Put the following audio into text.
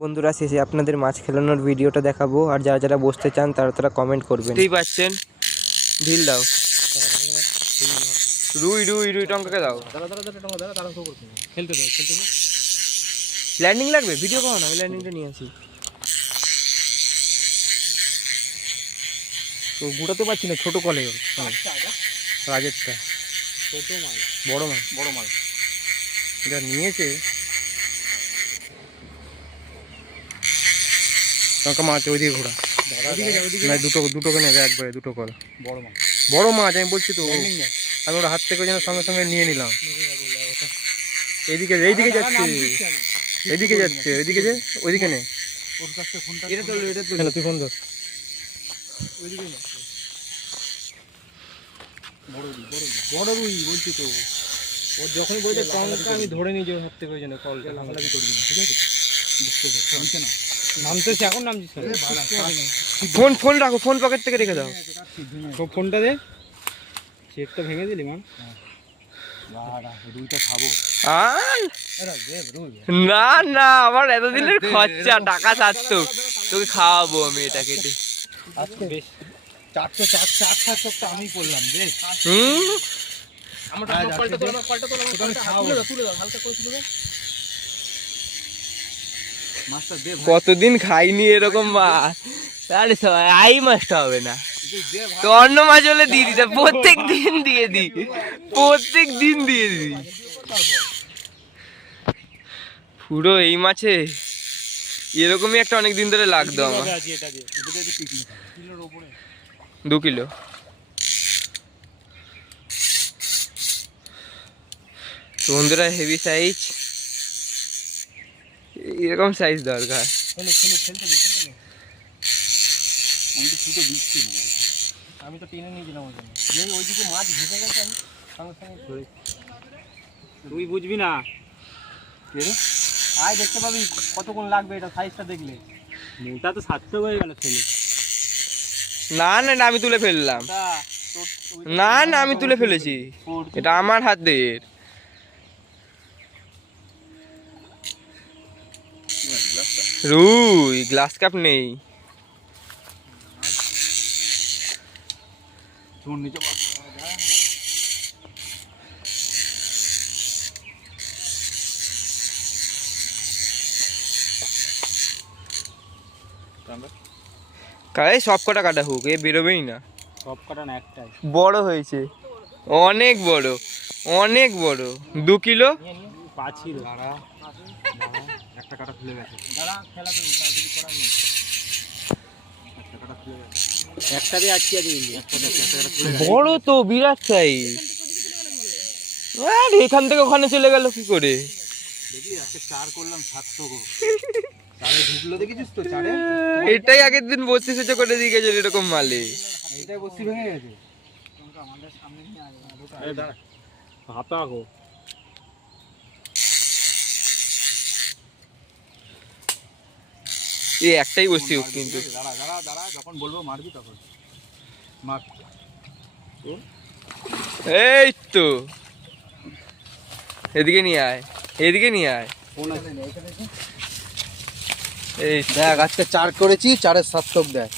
বন্ধুরা শেষে আপনাদের মাছ খেলানোর ভিডিওটা দেখাবো, আর যারা যারা বসতে চান তারা কমেন্ট করবেন। দেখতেই পাচ্ছেন, ঢিল দাও, রুই রুই রুই টঙ্কাকে দাও, খেলতে দাও, খেলতে দাও। ল্যান্ডিং লাগবে, ভিডিও করো না, আমি ল্যান্ডিংটা নিয়ে আসি। তো গুটাতে পারছি না, ছোট কলে রাজেরটা ছোট মাছ, বড় মাছ, বড় মাছ এটা নিয়েছে। টঙ্কা মাছ ওইদিকে ঘোরা, না দুটোকে নেবে একবারে, দুটো কল বড় মাছ, বড় মাছ আমি বলছি তো। আমি ওরা হাত থেকে যেন সঙ্গে সঙ্গে নিয়ে নিলাম। এইদিকে এইদিকে যাচ্ছে, এইদিকে যাচ্ছে, ওইদিকে যে ওইদিকে নে, তুই ফোন ধর। বড় রুই বলছি তো, ও যখন বলছে টঙ্কা আমি ধরে নিয়ে যাবো হাত থেকে, ওই জন্য কলটা লাফালাফি করবি না, ঠিক আছে? বুঝতে না, নামতেছে এখন, নামছিস ফোন ফোন রাখো, ফোন পকেট থেকে রেখে দাও। ফোনটা দে, সেটটা ভেঙে দিলি মা। না না, আমার এতদিনের খরচা, টাকা ছাড়তো, তোকে খাওয়াবো আমি এটা কেটে। আমি করলাম কতদিন খাইনি এরকম মাছ। আরে আই মাছটা হবে না তো, অন্য মাছ হলে দিয়ে দিতে, প্রত্যেক দিন দিয়ে দিই, প্রত্যেক দিন দিয়ে দিই। পুরো এই মাছে এরকমই একটা অনেক দিন ধরে লাগতো আমার। 2 কিলো বন্ধুরা, হেভি সাইজ, এরকম সাইজ দরকার। আমি তো টেনে নিয়ে দিলাম ওই জন্য, ওইদিকে মাছ ভেসে গেছে, আমি সঙ্গে সঙ্গে ধরে। তুই বুঝবি না, আয় দেখতে পাবি কতক্ষণ লাগবে, এটা সাইজটা দেখলে। মোটা তো 700 হয়ে গেল ছেলে। না না না, আমি তুলে ফেললাম, না না আমি তুলে ফেলেছি, এটা আমার হাতের। রুই গ্লাস কাপ নেই। সব কটা কাটা হোক, এ বেরোবেই না। সব কাটা না, একটাই বড় হয়েছে, অনেক বড়, অনেক বড়, 2 কিলো। একটা কাটা খুলে গেছে, একটা দিয়ে আটকে দিই, বড় তো বিরাট সাইজ। আর এখান থেকে ওখানে চলে গেল কি করে? এটাই আগের দিন বস্তি সেচে করে দিয়ে গেছে এরকম মালে। এটাই বস্তি ভেঙে গেছে। এই একটাই বস্তি হোক কিন্তু, যখন বলবো মারবি তখন মার। এই তো এদিকে নিয়ে আয়, এদিকে নিয়ে আয়। এই দেখ আজকে 4 করেছি, 4-এর সার্থক দেখ।